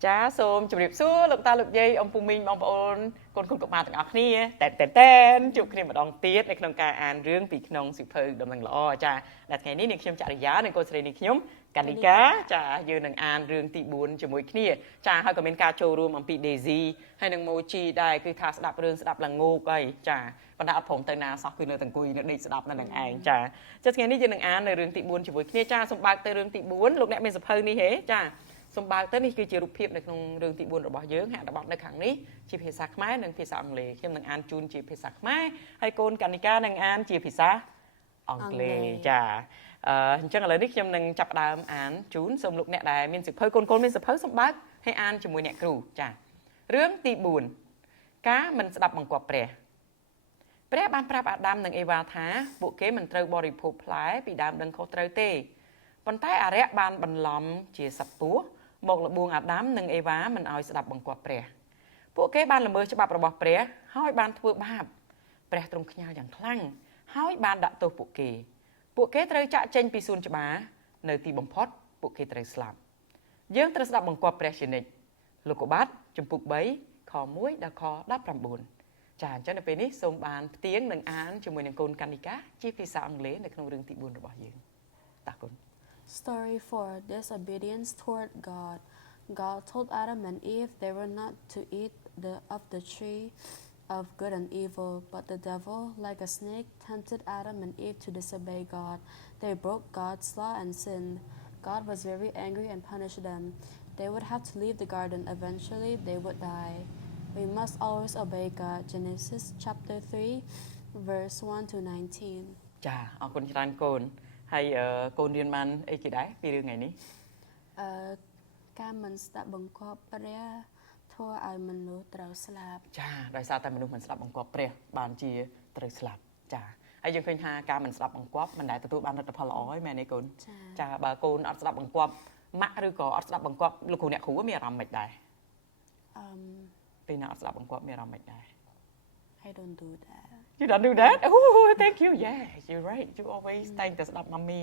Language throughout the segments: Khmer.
Cha xôm chụp điệp xua lục ta lục dây ông Phu Minh ông ôn con cục ma từng áo kia tên chụp kia mà đong tiếtในក្នុងការអានរឿងពីក្នុងសិភៅដំណឹងល្អចាដែលថ្ងៃនេះនាងខ្ញុំចរិយានិងកូនស្រីនាងខ្ញុំកានិកាចាយើងនឹងអានរឿងទី4ជាមួយគ្នាចាហើយក៏មានការចូលរួមអំពី Daisy ហើយនឹង Mochi ដែរគឺថាស្ដាប់រឿងស្ដាប់ឡើងងោកអីចាប៉ុន្តែអត់ព្រមទៅណាសោះគឺនៅតែអង្គុយនៅដេកស្ដាប់នៅនឹងឯងចាថ្ងៃនេះយើងនឹងអាននៅរឿងទី4ជាមួយគ្នាចាសូមបើកទៅរឿងទី4លោកអ្នកមានសភៅនេះហេចាសូមបើកទៅនេះគឺជារូបភាពនៅក្នុងរឿងទី4របស់យើងហាក់បត់នៅខាងនេះជាភាសាខ្មែរនិងភាសាអង់គ្លេសខ្ញុំនឹងអានជូនជាភាសាខ្មែរហើយកូនកានិកានឹងអានជាភាសាអង់គ្លេសចាអញ្ចឹងឥឡូវនេះខ្ញុំនឹងចាប់ផ្ដើមអានជូនសូមលោកអ្នកដែលមានសភៅកូនមានសភៅសូមបើកឲ្យអានជាមួយអ្នកគ្រូចារឿងទី4ការមិនស្ដាប់បង្គាប់ព្រះបានប្រាប់អាដាមនិងអេវ៉ាថាពួកគេមិនត្រូវបរិភោគផ្លែពីដើមដឹងខុសត្រូវទេប៉ុន្តែអារក្សបានបន្លំជាសត្វពស់មកលបួងអាដាមនិងអេវ៉ាមិនឲ្យស្ដាប់បង្គាប់ព្រះពួកគេបានល្មើសច្បាប់របស់ព្រះហើយបានធ្វើបាបព្រះទ្រង់ខ្ញាល់យ៉ាងខ្លាំងហើយបានដាក់ទោសពួកគេត្រូវចាក់ចេញពីសួនច្បារនៅទីបំផុតពួកគេត្រូវស្លាប់យើងត្រូវស្ដាប់បង្គាប់ព្រះជានិច្ចលោកុបាទចំពុក3ខ1ដល់ខ19ចាអញ្ចឹងនៅពេលនេះសូមបានផ្ទៀងនឹងអានជាមួយនឹងកូនកានិកាជាភាសាអង់គ្លេសនៅក្នុងរឿងទី4របស់យើងតាគុណStory 4 Disobedience toward God. God told Adam and Eve they were not to eat of the tree of good and evil, but the devil, like a snake, tempted Adam and Eve to disobey God. They broke God's law and sinned. God was very angry and punished them. They would have to leave the garden. Eventually, they would die. We must always obey God. Genesis chapter 3, verse 1 to 19. ចាអរគុណច្រើនកូនហើយកូនរៀនបានអីគេដែរពីរឿងថ្ងៃនេះការមិនស្ដាប់បង្គាប់ព្រះធ្វើឲ្យមនុស្សត្រូវស្លាប់ចាដោយសារតែមនុស្សមិនស្ដាប់បង្គាប់ព្រះបានជាត្រូវស្លាប់ចាហើយយើងឃើញថាការមិនស្ដាប់បង្គាប់មិនដែលទទួលបានលទ្ធផលល្អទេមែនទេកូនចាបើកូនអត់ស្ដាប់បង្គាប់ម៉ាក់ឬក៏អត់ស្ដាប់បង្គាប់លោកគ្រូអ្នកគ្រូមានអារម្មណ៍មិនដែរពេលណាអត់ស្ដាប់បង្គាប់មានអារម្មណ៍មិនដែរ I don't do that. You don't do that? Oh, thank you. Yeah, you're right. You always តែងតែស្ដាប់ម៉ាមី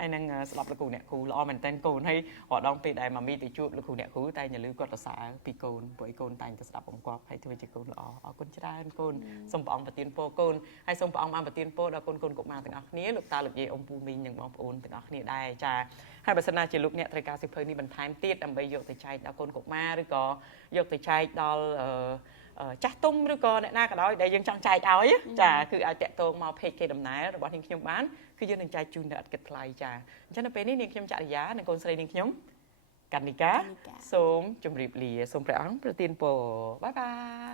ហើយនឹងស្ដាប់លោកគ្រូអ្នកគ្រូល្អមែនតើកូនហើយរដងពេលដែលម៉ាមីទៅជួបលោកគ្រូអ្នកគ្រូតែញលឺគាត់សរសើរពីកូនព្រោះកូនតែងតែស្ដាប់បង្គាប់ហើយធ្វើជាកូនល្អអរគុណច្រើនកូនសូមព្រះអង្គប្រទានពរកូនហើយសូមព្រះអង្គបានប្រទានពរដល់កូនកុមារទាំងអស់គ្នាលោកតាលោកយាយអ៊ំពូមីងនិងបងប្អូនទាំងអស់គ្នាដែរចាហើយបើសិនណាជាលោកអ្នកត្រូវការសិភៅនេះបន្ថែមទៀតដើម្បីយកទៅចែកដល់កូនកុមារឬក៏យកទៅចែកដល់ចាស់ទុំឬក៏អ្នកណាក៏ដោយដែលយើងចង់ចែកឲ្យចាគឺអាចតាក់ទងមក page គេដំណើររបស់នាងខ្ញុំបានគឺយើងនឹងចែកជូនដល់អត់គិតថ្លៃចាអញ្ចឹងនៅពេលនេះនាងខ្ញុំចរិយានិងកូនស្រីនាងខ្ញុំកានិកាសូមជម្រាបលាសូមព្រះអង្គប្រទានពរបាយបាយ